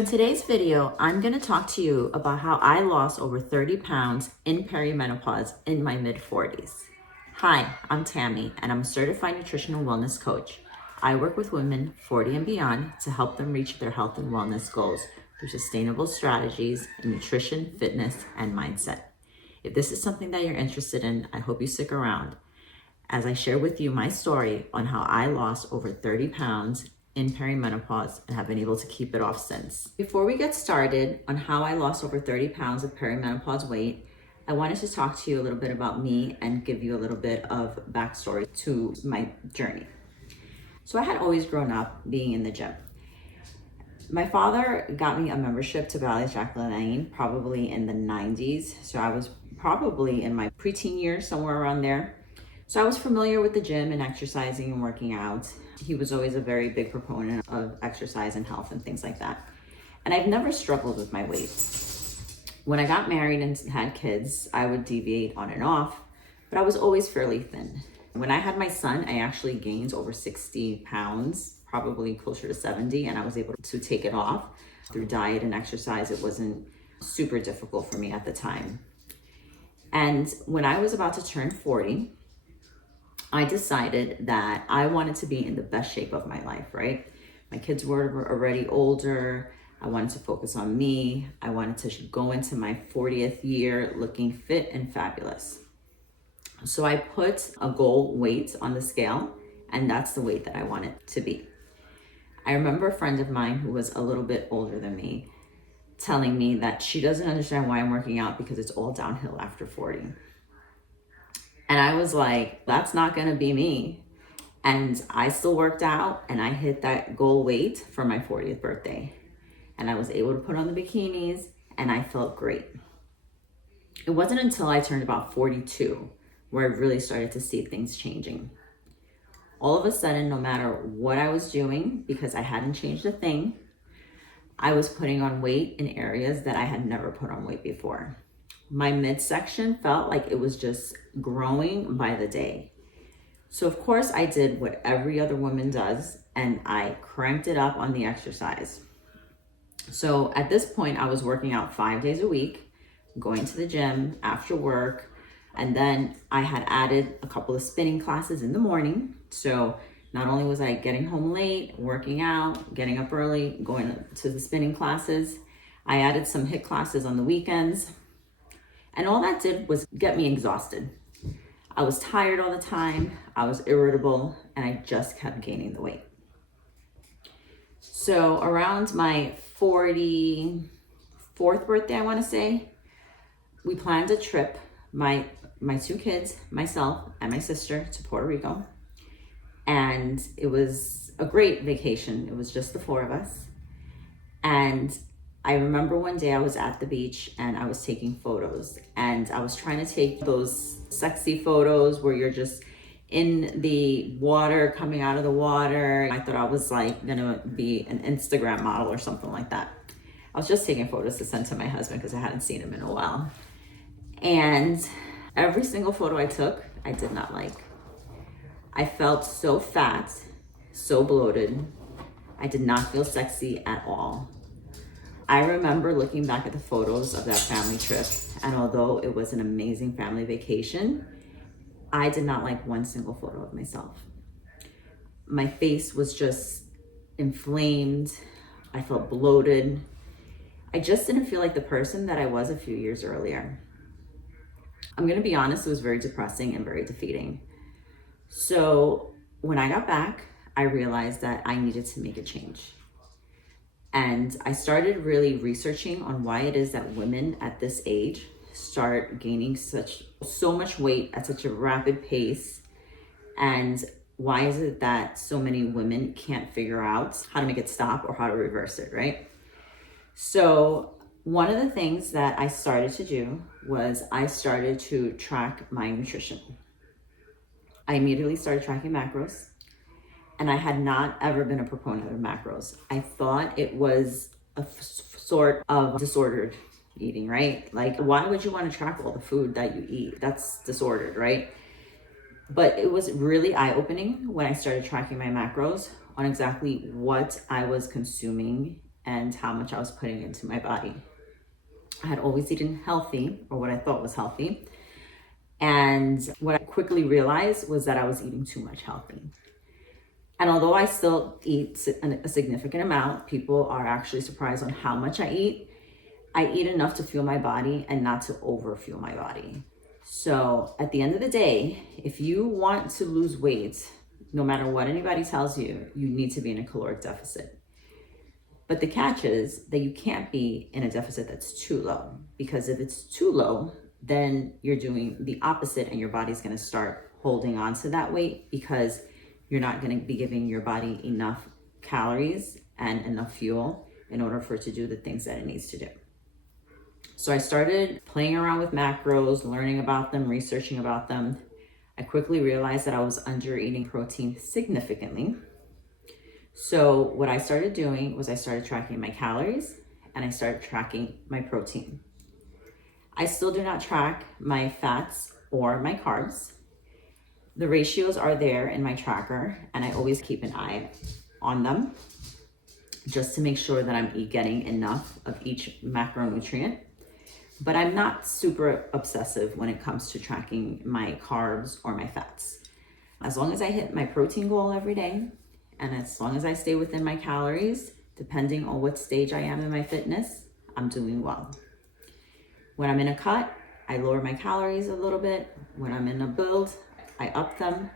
In today's video, I'm going to talk to you about how I lost over 30 pounds in perimenopause in my mid-40s. Hi, I'm Tammy, and I'm a certified nutritional wellness coach. I work with women 40 and beyond to help them reach their health and wellness goals through sustainable strategies in nutrition, fitness, and mindset. If this is something that you're interested in, I hope you stick around as I share with you my story on how I lost over 30 pounds in perimenopause and have been able to keep it off since. Before we get started on how I lost over 30 pounds of perimenopause weight, I wanted to talk to you a little bit about me and give you a little bit of backstory to my journey. So I had always grown up being in the gym. My father got me a membership to Ballet Jacqueline probably in the 90s. So I was probably in my preteen years, somewhere around there. So I was familiar with the gym and exercising and working out. He was always a very big proponent of exercise and health and things like that. And I've never struggled with my weight. When I got married and had kids, I would deviate on and off, but I was always fairly thin. When I had my son, I actually gained over 60 pounds, probably closer to 70, and I was able to take it off through diet and exercise. It wasn't super difficult for me at the time. And when I was about to turn 40, I decided that I wanted to be in the best shape of my life, right? My kids were already older. I wanted to focus on me. I wanted to go into my 40th year looking fit and fabulous. So I put a goal weight on the scale, and that's the weight that I wanted to be. I remember a friend of mine who was a little bit older than me telling me that she doesn't understand why I'm working out because it's all downhill after 40. And I was like, that's not gonna be me. And I still worked out and I hit that goal weight for my 40th birthday. And I was able to put on the bikinis and I felt great. It wasn't until I turned about 42 where I really started to see things changing. All of a sudden, no matter what I was doing, because I hadn't changed a thing, I was putting on weight in areas that I had never put on weight before. My midsection felt like it was just growing by the day. So of course I did what every other woman does, and I cranked it up on the exercise. So at this point I was working out 5 days a week, going to the gym after work, and then I had added a couple of spinning classes in the morning. So not only was I getting home late, working out, getting up early, going to the spinning classes, I added some HIIT classes on the weekends. And all that did was get me exhausted. I was tired all the time, I was irritable, and I just kept gaining the weight. So around my 44th birthday, I wanna say, we planned a trip, my two kids, myself, and my sister to Puerto Rico. And it was a great vacation. It was just the four of us. And I remember one day I was at the beach and I was taking photos, and I was trying to take those sexy photos where you're just in the water, coming out of the water. I thought I was like gonna be an Instagram model or something like that. I was just taking photos to send to my husband because I hadn't seen him in a while. And every single photo I took, I did not like. I felt so fat, so bloated. I did not feel sexy at all. I remember looking back at the photos of that family trip, and although it was an amazing family vacation, I did not like one single photo of myself. My face was just inflamed. I felt bloated. I just didn't feel like the person that I was a few years earlier. I'm gonna be honest, it was very depressing and very defeating. So when I got back, I realized that I needed to make a change. And I started really researching on why it is that women at this age start gaining so much weight at such a rapid pace. And why is it that so many women can't figure out how to make it stop or how to reverse it, right? So one of the things that I started to do was I started to track my nutrition. I immediately started tracking macros. And I had not ever been a proponent of macros. I thought it was a sort of disordered eating, right? Like, why would you want to track all the food that you eat? That's disordered, right? But it was really eye-opening when I started tracking my macros on exactly what I was consuming and how much I was putting into my body. I had always eaten healthy, or what I thought was healthy. And what I quickly realized was that I was eating too much healthy. And although I still eat a significant amount, people are actually surprised on how much I eat. I eat enough to fuel my body and not to overfuel my body. So at the end of the day, if you want to lose weight, no matter what anybody tells you, you need to be in a caloric deficit. But the catch is that you can't be in a deficit that's too low, because if it's too low, then you're doing the opposite and your body's going to start holding on to that weight because you're not going to be giving your body enough calories and enough fuel in order for it to do the things that it needs to do. So I started playing around with macros, learning about them, researching about them. I quickly realized that I was under eating protein significantly. So what I started doing was I started tracking my calories and I started tracking my protein. I still do not track my fats or my carbs. The ratios are there in my tracker and I always keep an eye on them just to make sure that I'm getting enough of each macronutrient. But I'm not super obsessive when it comes to tracking my carbs or my fats. As long as I hit my protein goal every day, and as long as I stay within my calories, depending on what stage I am in my fitness, I'm doing well. When I'm in a cut, I lower my calories a little bit. When I'm in a build, I up them.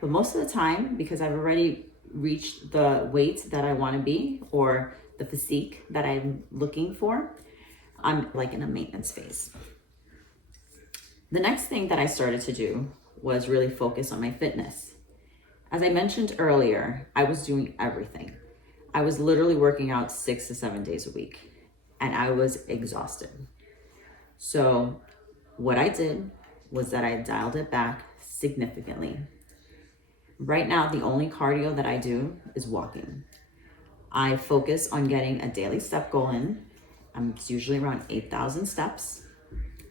But most of the time, because I've already reached the weight that I want to be or the physique that I'm looking for, I'm like in a maintenance phase. The next thing that I started to do was really focus on my fitness. As I mentioned earlier, I was doing everything. I was literally working out 6 to 7 days a week and I was exhausted. So what I did was that I dialed it back significantly. Right now, the only cardio that I do is walking. I focus on getting a daily step goal in. It's usually around 8,000 steps.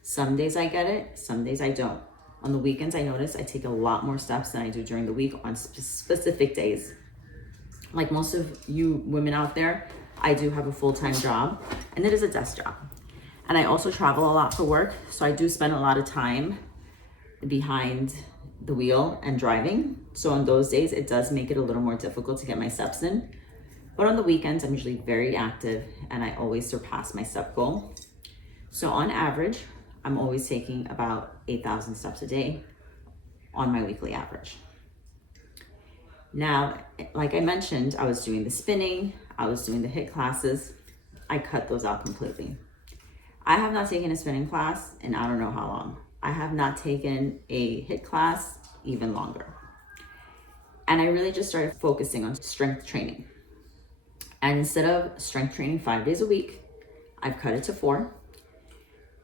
Some days I get it, some days I don't. On the weekends, I notice I take a lot more steps than I do during the week on specific days. Like most of you women out there, I do have a full-time job and it is a desk job. And I also travel a lot for work, so I do spend a lot of time behind the wheel and driving. So on those days, it does make it a little more difficult to get my steps in. But on the weekends, I'm usually very active and I always surpass my step goal. So on average, I'm always taking about 8,000 steps a day on my weekly average. Now, like I mentioned, I was doing the spinning, I was doing the HIIT classes. I cut those out completely. I have not taken a spinning class in I don't know how long. I have not taken a HIIT class even longer. And I really just started focusing on strength training. And instead of strength training 5 days a week, I've cut it to 4.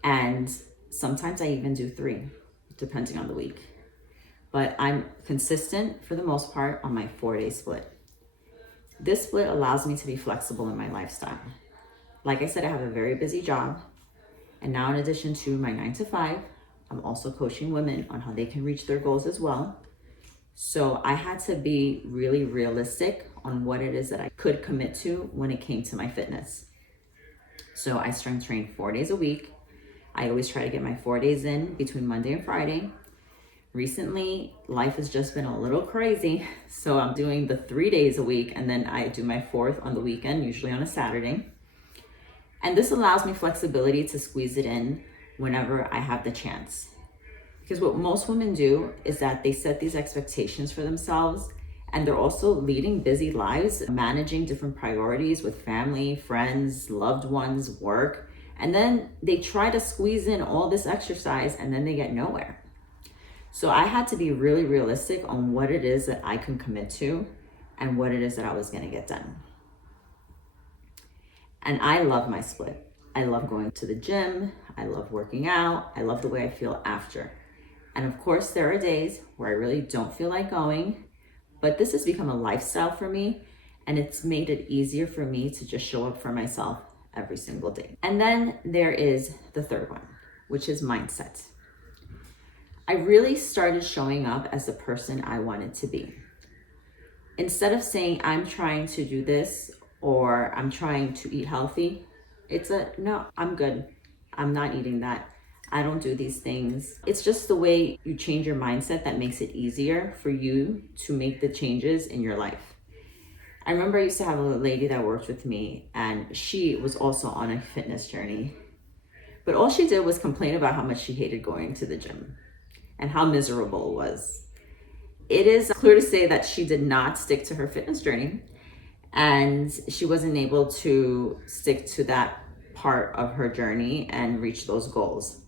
And sometimes I even do 3, depending on the week. But I'm consistent for the most part on my 4-day split. This split allows me to be flexible in my lifestyle. Like I said, I have a very busy job. And now in addition to my 9 to 5, I'm also coaching women on how they can reach their goals as well. So I had to be really realistic on what it is that I could commit to when it came to my fitness. So I strength train 4 days a week. I always try to get my 4 days in between Monday and Friday. Recently, life has just been a little crazy. So I'm doing the 3 days a week and then I do my 4th on the weekend, usually on a Saturday. And this allows me flexibility to squeeze it in whenever I have the chance. Because what most women do is that they set these expectations for themselves and they're also leading busy lives, managing different priorities with family, friends, loved ones, work. And then they try to squeeze in all this exercise and then they get nowhere. So I had to be really realistic on what it is that I can commit to and what it is that I was gonna get done. And I love my split. I love going to the gym. I love working out. I love the way I feel after. And of course, there are days where I really don't feel like going, but this has become a lifestyle for me and it's made it easier for me to just show up for myself every single day. And then there is the third one, which is mindset. I really started showing up as the person I wanted to be. Instead of saying I'm trying to do this or I'm trying to eat healthy. It's a no, I'm good. I'm not eating that. I don't do these things. It's just the way you change your mindset that makes it easier for you to make the changes in your life. I remember I used to have a lady that worked with me, and she was also on a fitness journey. But all she did was complain about how much she hated going to the gym and how miserable it was. It is clear to say that she did not stick to her fitness journey, and she wasn't able to stick to that part of her journey and reach those goals.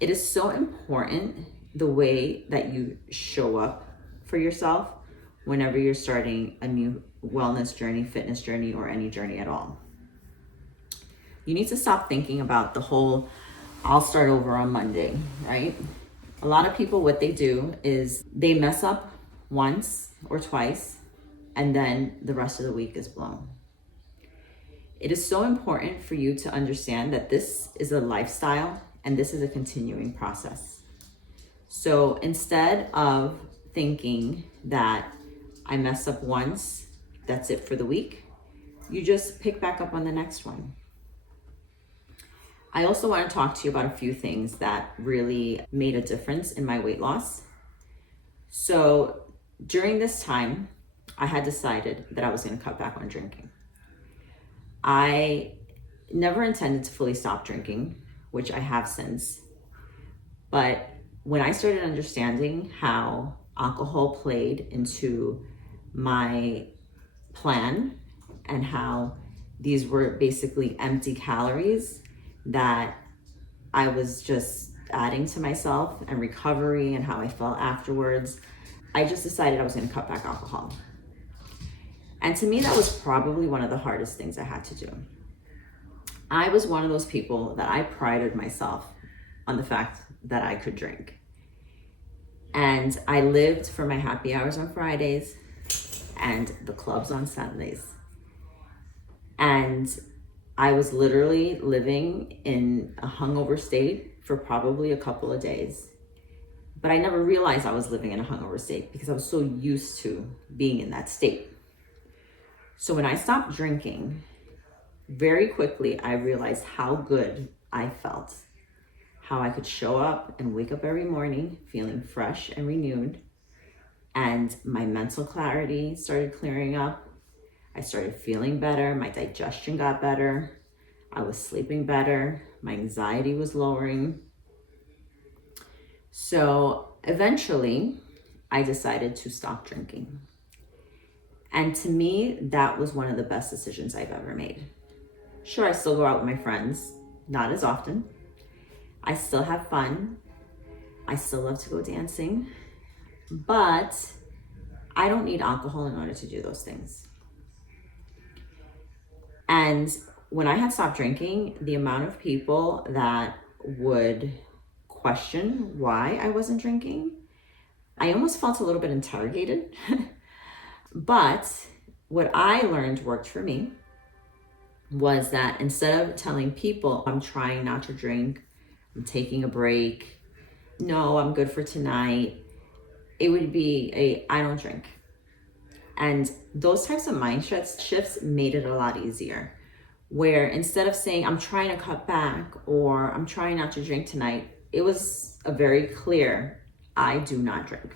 It is so important the way that you show up for yourself whenever you're starting a new wellness journey, fitness journey, or any journey at all. You need to stop thinking about the whole, I'll start over on Monday, right? A lot of people, what they do is they mess up once or twice, and then the rest of the week is blown. It is so important for you to understand that this is a lifestyle and this is a continuing process. So instead of thinking that I mess up once, that's it for the week, you just pick back up on the next one. I also want to talk to you about a few things that really made a difference in my weight loss. So during this time, I had decided that I was going to cut back on drinking. I never intended to fully stop drinking, which I have since. But when I started understanding how alcohol played into my plan and how these were basically empty calories that I was just adding to myself, and recovery and how I felt afterwards, I just decided I was going to cut back alcohol. And to me, that was probably one of the hardest things I had to do. I was one of those people that I prided myself on the fact that I could drink. And I lived for my happy hours on Fridays and the clubs on Sundays. And I was literally living in a hungover state for probably a couple of days. But I never realized I was living in a hungover state because I was so used to being in that state. So when I stopped drinking, very quickly I realized how good I felt, how I could show up and wake up every morning feeling fresh and renewed, and my mental clarity started clearing up. I started feeling better, my digestion got better, I was sleeping better, my anxiety was lowering. So eventually I decided to stop drinking. And to me, that was one of the best decisions I've ever made. Sure, I still go out with my friends, not as often. I still have fun. I still love to go dancing, but I don't need alcohol in order to do those things. And when I had stopped drinking, the amount of people that would question why I wasn't drinking, I almost felt a little bit interrogated. But what I learned worked for me was that instead of telling people I'm trying not to drink, I'm taking a break, no, I'm good for tonight, it would be I don't drink. And those types of mindset shifts made it a lot easier, where instead of saying I'm trying to cut back or I'm trying not to drink tonight, it was a very clear, I do not drink.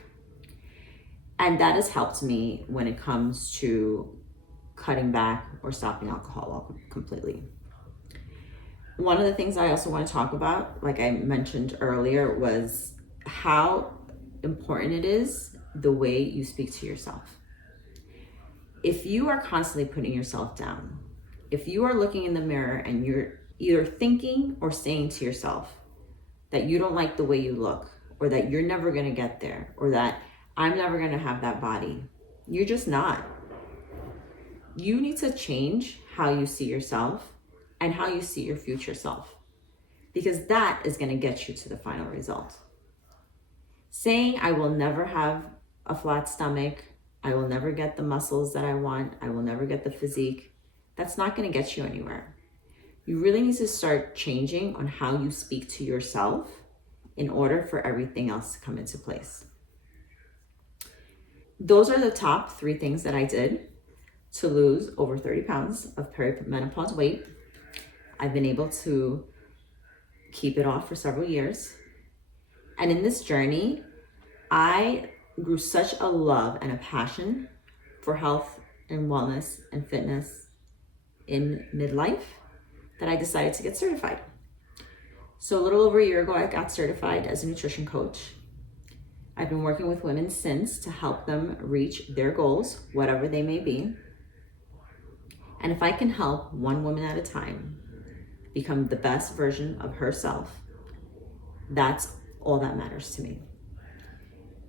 And that has helped me when it comes to cutting back or stopping alcohol completely. One of the things I also want to talk about, like I mentioned earlier, was how important it is the way you speak to yourself. If you are constantly putting yourself down, if you are looking in the mirror and you're either thinking or saying to yourself that you don't like the way you look, or that you're never going to get there, or that I'm never going to have that body, you're just not. You need to change how you see yourself and how you see your future self, because that is going to get you to the final result. Saying I will never have a flat stomach, I will never get the muscles that I want, I will never get the physique, that's not going to get you anywhere. You really need to start changing on how you speak to yourself in order for everything else to come into place. Those are the top 3 things that I did. to lose over 30 pounds of perimenopause weight. I've been able to keep it off for several years. And in this journey, I grew such a love and a passion for health and wellness and fitness in midlife that I decided to get certified. So a little over a year ago, I got certified as a nutrition coach. I've been working with women since to help them reach their goals, whatever they may be. And if I can help one woman at a time become the best version of herself, that's all that matters to me.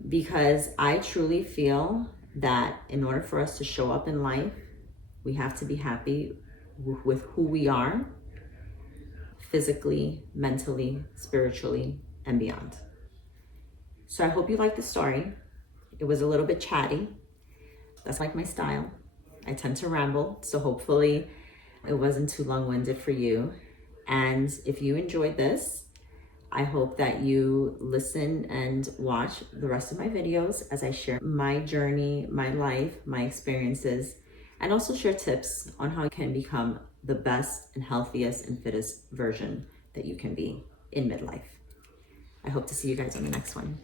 Because I truly feel that in order for us to show up in life, we have to be happy with who we are, physically, mentally, spiritually, and beyond. So I hope you like the story. It was a little bit chatty. That's like my style. I tend to ramble, so hopefully it wasn't too long-winded for you. And if you enjoyed this, I hope that you listen and watch the rest of my videos as I share my journey, my life, my experiences, and also share tips on how you can become the best and healthiest and fittest version that you can be in midlife. I hope to see you guys on the next one.